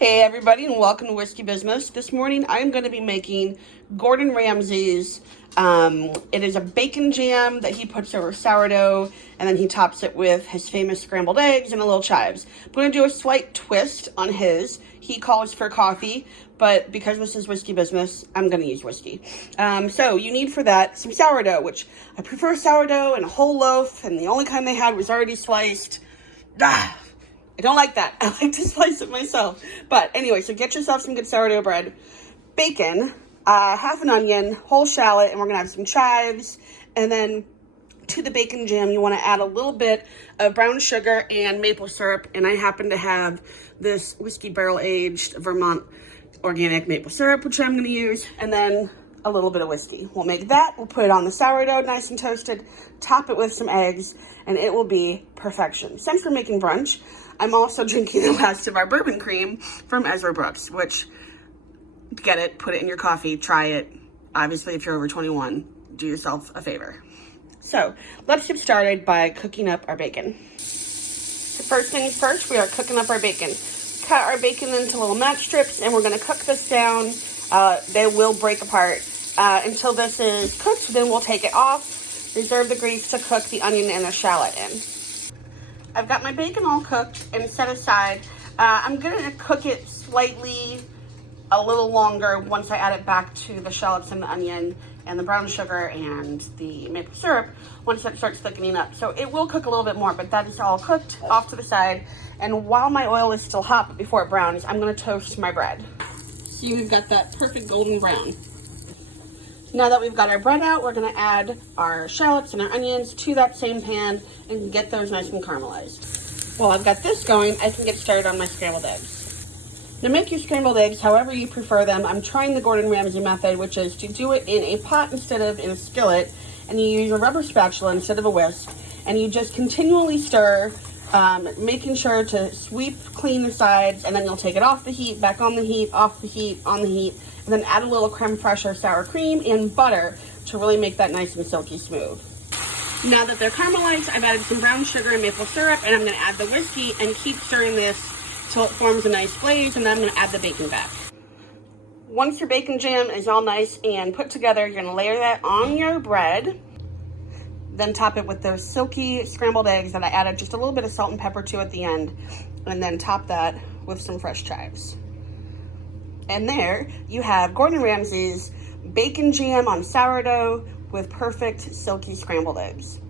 Hey everybody, and welcome to Whiskey Business. This morning I'm going to be making Gordon Ramsay's, it is a bacon jam that he puts over sourdough, and then he tops it with his famous scrambled eggs and a little chives. I'm going to do a slight twist on his. He calls for coffee, but because this is Whiskey Business, I'm going to use whiskey. So you need for that some sourdough, which I prefer sourdough in a whole loaf, and the only kind they had was already sliced. I don't like that. I like to slice it myself. But anyway, so get yourself some good sourdough bread, bacon, half an onion, whole shallot, and we're going to have some chives. And then to the bacon jam, you want to add a little bit of brown sugar and maple syrup. And I happen to have this whiskey barrel-aged Vermont organic maple syrup, which I'm going to use. And then a little bit of whiskey. We'll make that. We'll put it on the sourdough, nice and toasted. Top it with some eggs, and it will be perfection. Since we're making brunch, I'm also drinking the last of our bourbon cream from Ezra Brooks, which, get it, put it in your coffee, try it. Obviously, if you're over 21, do yourself a favor. So, let's get started by cooking up our bacon. So first things first, we are cooking up our bacon. Cut our bacon into little match strips, and we're going to cook this down. They will break apart until this is cooked. Then we'll take it off. Reserve the grease to cook the onion and the shallot in. I've got my bacon all cooked and set aside. I'm going to cook it slightly a little longer once I add it back to the shallots and the onion and the brown sugar and the maple syrup once it starts thickening up. So it will cook a little bit more, but that is all cooked off to the side. And while my oil is still hot, but before it browns, I'm going to toast my bread. See, we've got that perfect golden brown. Now that we've got our bread out, we're going to add our shallots and our onions to that same pan and get those nice and caramelized. While I've got this going, I can get started on my scrambled eggs. Now make your scrambled eggs however you prefer them. I'm trying the Gordon Ramsay method, which is to do it in a pot instead of in a skillet, and you use a rubber spatula instead of a whisk, and you just continually stir, making sure to sweep clean the sides, and then you'll take it off the heat, back on the heat, off the heat, on the heat, and then add a little creme fraiche or sour cream and butter to really make that nice and silky smooth. Now that they're caramelized, I've added some brown sugar and maple syrup, and I'm going to add the whiskey and keep stirring this till it forms a nice glaze, and then I'm going to add the bacon back. Once your bacon jam is all nice and put together, you're going to layer that on your bread. Then top it with those silky scrambled eggs that I added just a little bit of salt and pepper to at the end. And then top that with some fresh chives. And there you have Gordon Ramsay's bacon jam on sourdough with perfect silky scrambled eggs.